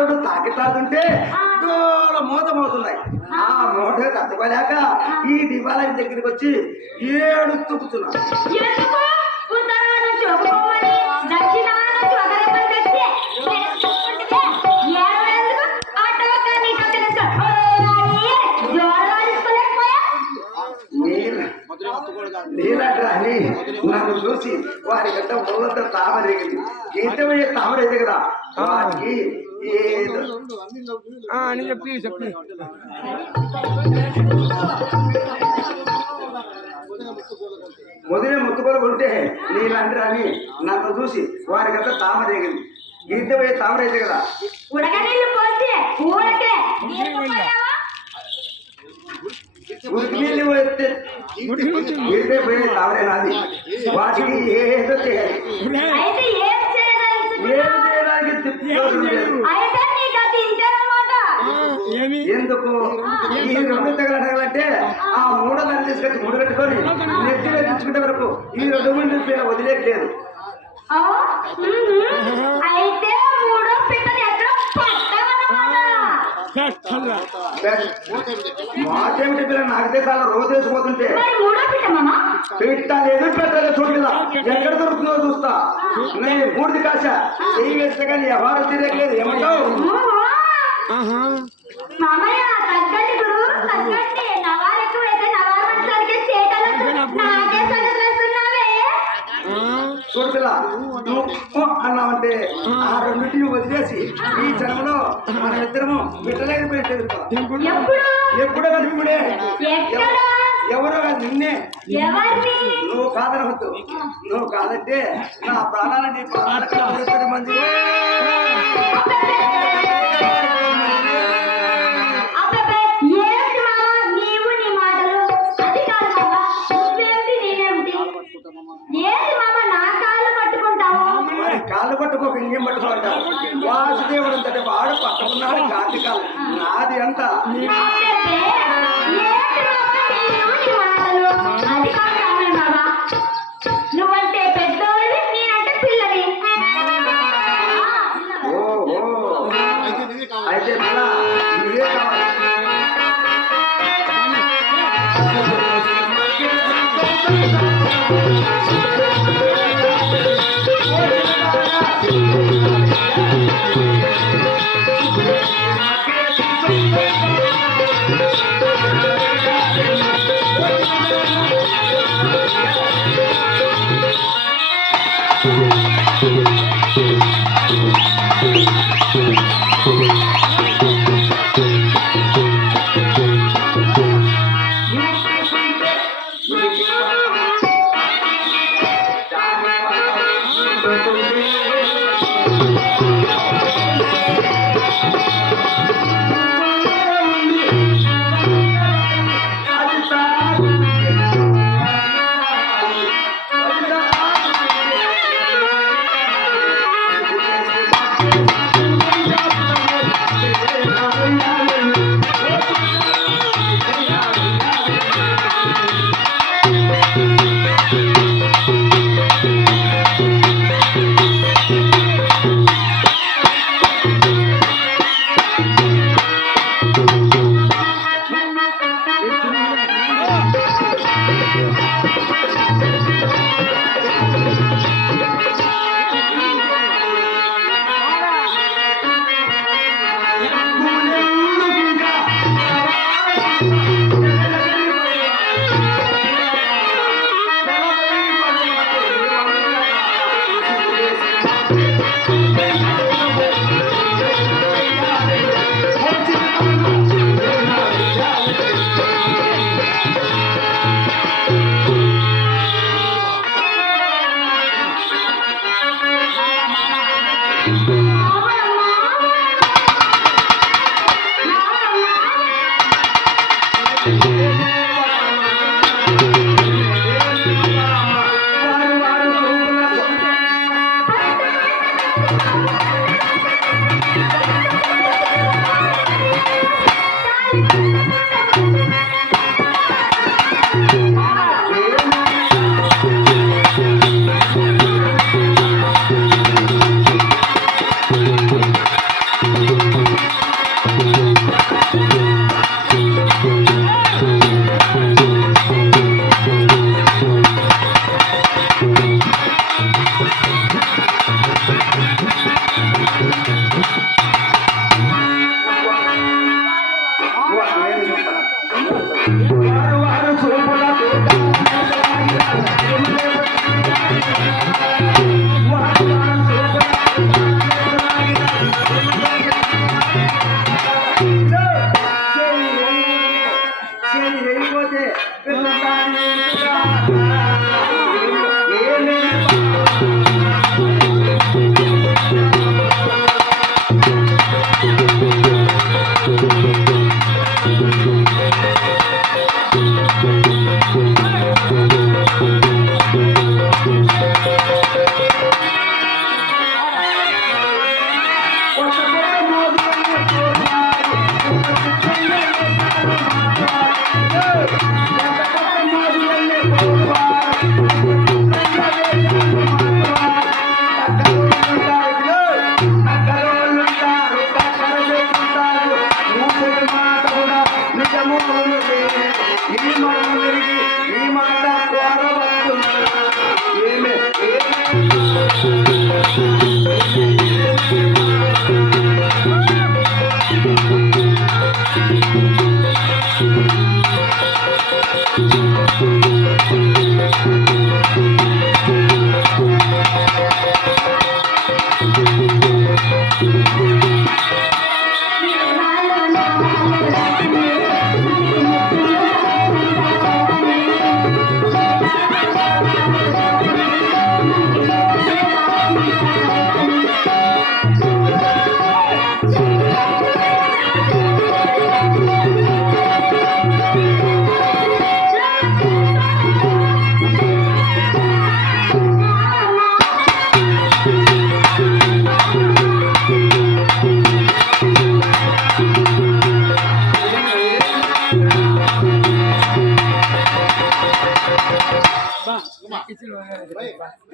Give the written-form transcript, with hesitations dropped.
చూడు తాకితాడుతుంటే దూర మోతమవుతున్నాయి. ఆ మూట తట్టుకోలేక ఈ దివాలయం దగ్గరికి వచ్చి ఏడుస్తూ కూర్చున్నా. నీలాంటి నన్ను చూసి వారి గంట ఊళ్ళతో తామరేగింది. గీతమయ్యే తామరైతే కదా వారికి ఏదో అని చెప్పి మొదలే ముత్తుకోలు ఉంటే నీలాంటి రాని నన్ను చూసి వారి గంట తామరేగింది. గీతమయ్యే తామరైతే కదా నీళ్ళు పోయి తామరే నాది. వాటికి ఏదో చేయాలి. ఏం చేయడానికి ఎందుకు ఈ రెండు తగలటగలంటే ఆ మూడోదాన్ని తీసుకొచ్చి ముడగట్టుకొని నెత్తిలో తెచ్చుకునే వరకు ఈ రెండు ముందు వదిలేట్లేదు. మాకేమిటి పిల్ల నాకైతే చాలా రోజు వేసిపోతుంటే పెట్టాలి ఎదురు పెట్టాలి చూడగా ఎక్కడ దొరుకుతుందో చూస్తా. నేను మూడిది కాశ చెయ్యి వేస్తే కానీ ఎవరు తిరగలేదు. ఏమంటావు? చూడపిల్ల నువ్వు అన్నావంటే ఆ రెండింటిని వదిలేసి ఈ జన్మలో మన ఇద్దరము బిడ్డలేకపోయింది. ఎప్పుడో కాదు ఇప్పుడే. ఎవరో కాదు నిన్నే. నువ్వు కాదనవద్దు. నువ్వు కాదంటే నా ప్రాణాలు నీ ప్రాణాలు మంచిది. కాళ్ళు పట్టుకోక ఇంకేం పట్టుకోంటావు? వాసుదేవుడు అంతటి వాడు పట్టుకున్నాడు గాంధీ కాలు. నాది అంత నువ్వంటే పెద్దోడివి, నేనంటే పిల్లని. అయితే నువ్వే కావాలి. ఇచ్చిన